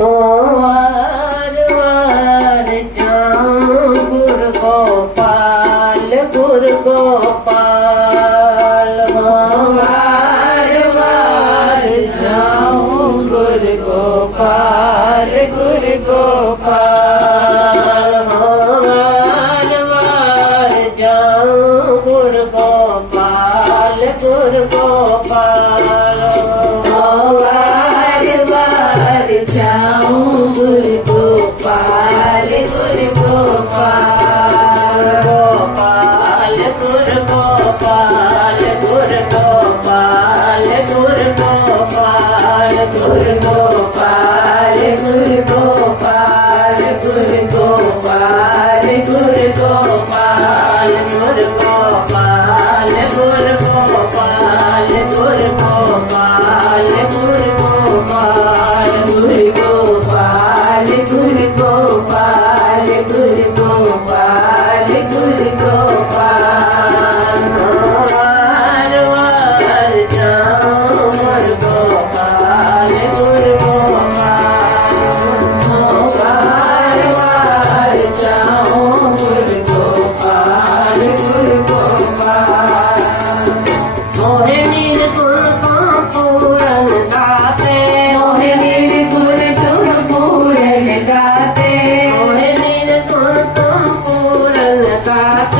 Oh. Guru Gopal, Guru Gopal, Guru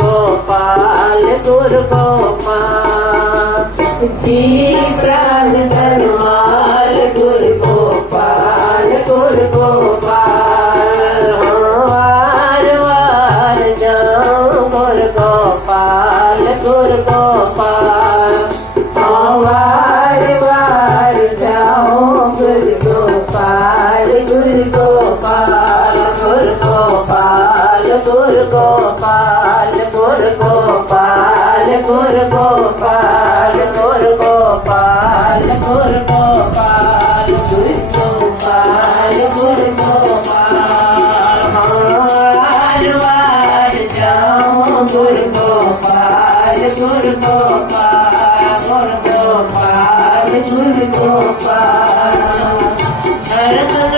Gopal Gopal ji प्राण গোপাল গোর গোপাল গোর গোপাল গোর গোপাল গোর গোপাল গোর গোপাল গোর গোপাল মারবার যাও গোর গোপাল গোর গোপাল গোর গোপাল গোর গোপাল হর